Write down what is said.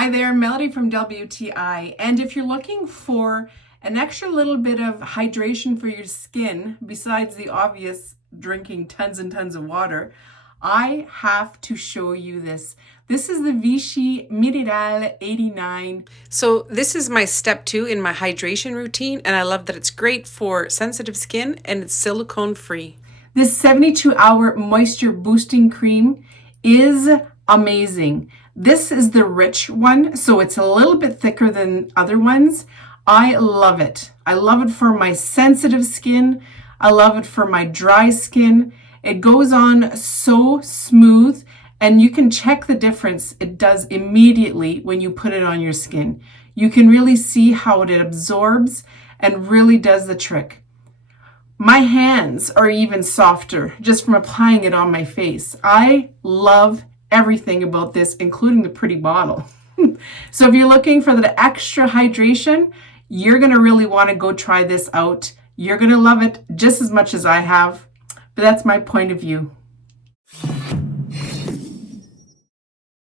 Hi there, Melody from WTI. And if you're looking for an extra little bit of hydration for your skin, besides the obvious drinking tons and tons of water, I have to show you this. This is the Vichy Mineral 89. So this is my step 2 in my hydration routine, and I love that it's great for sensitive skin and it's silicone free. This 72-hour moisture boosting cream is amazing. This is the rich one, so it's a little bit thicker than other ones. I love it. I love it for my sensitive skin. I love it for my dry skin. It goes on so smooth, and you can check the difference it does immediately when you put it on your skin. You can really see how it absorbs and really does the trick. My hands are even softer just from applying it on my face. I love everything about this, including the pretty bottle. So if you're looking for the extra hydration, you're going to really want to go try this out. You're going to love it just as much as I have, but that's my point of view.